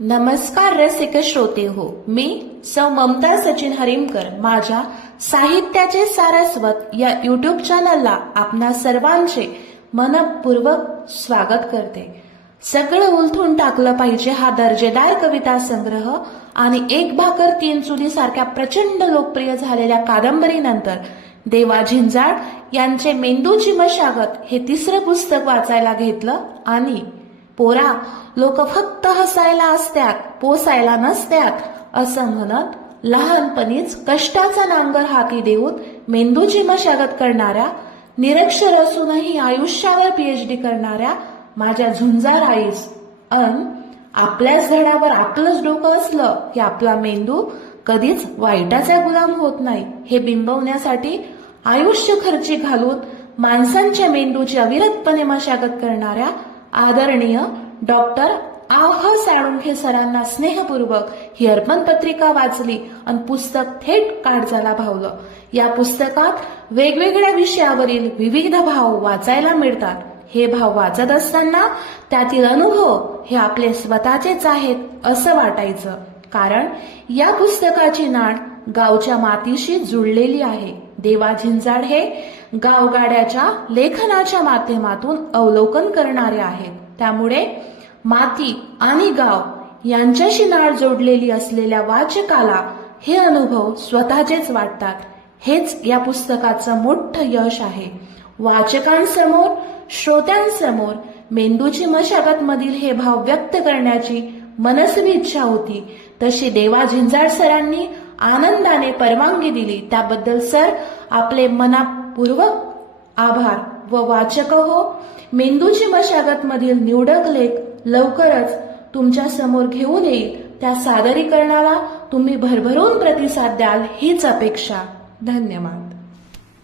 नमस्कार रसिक श्रोते हो, मी सौ ममता सचिन हरिमकर माझ्या साहित्याचे सारस्वत या युट्यूब चॅनलला आपणा सर्वांचे मनपूर्वक स्वागत करते। सगळं उलथून टाकलं पाहिजे हा दर्जेदार कविता संग्रह आणि एक भाकर तीन चुली सारख्या प्रचंड लोकप्रिय झालेल्या कादंबरीनंतर देवा झिंजाळ यांचे मेंदूची मशागत हे तिसरं पुस्तक वाचायला घेतलं आणि पोरा लोक फक्त हसायला असत्यात पोसायला नसत्यात असं म्हणत लहानपणीच कष्टाचा नांगर हाती देऊन मेंदूची मशागत करणाऱ्या, निरक्षर असूनही आयुष्यावर पीएचडी करणाऱ्या माझ्या झुंजार आईस आपल्याच धडावर आपलंच डोकं असलं की आपला मेंदू कधीच वाईटाचा गुलाम होत नाही हे बिंबवण्यासाठी आयुष्य खर्ची घालून माणसांच्या मेंदूची अविरतपणे मशागत करणाऱ्या आदरणीय डॉक्टर आह साळुंखे सरांना स्नेहपूर्वक ही अर्पण पत्रिका वाचली आणि पुस्तक थेट काळजाला भावलं। या पुस्तकात वेगवेगळ्या विषयावरील विविध भाव वाचायला मिळतात। हे भाव वाचत असताना त्यातील अनुभव हे आपले स्वतःचेच आहेत असं वाटायचं, कारण या पुस्तकाची नाळ गावच्या मातीशी जुळलेली आहे। देवा झिंजाळ हे गावगाड्याच्या लेखनाच्या माध्यमातून अवलोकन करणारे आहेत, त्यामुळे माती आणि गाव यांच्याशी नाळ जोडलेली असलेल्या वाचकाला हे अनुभव स्वतःचेच वाटतात। हेच या पुस्तकाचं मोठं यश आहे। वाचकांसमोर, श्रोत्यांसमोर मेंदूची मशागत मधील हे भाव व्यक्त करण्याची मनस्वी इच्छा होती, तशी देवा झिंजाळ सरांनी आनंदाने परवानगी दिली। त्याबद्दल सर आपले मनापूर्वक आभार। व वाचक हो, मेंदूची मशागत मधील निवडक लेख लवकरच तुमच्या समोर घेऊन येईल। त्या सादरीकरणाला तुम्ही भरभरून प्रतिसाद द्याल हीच अपेक्षा। धन्यवाद।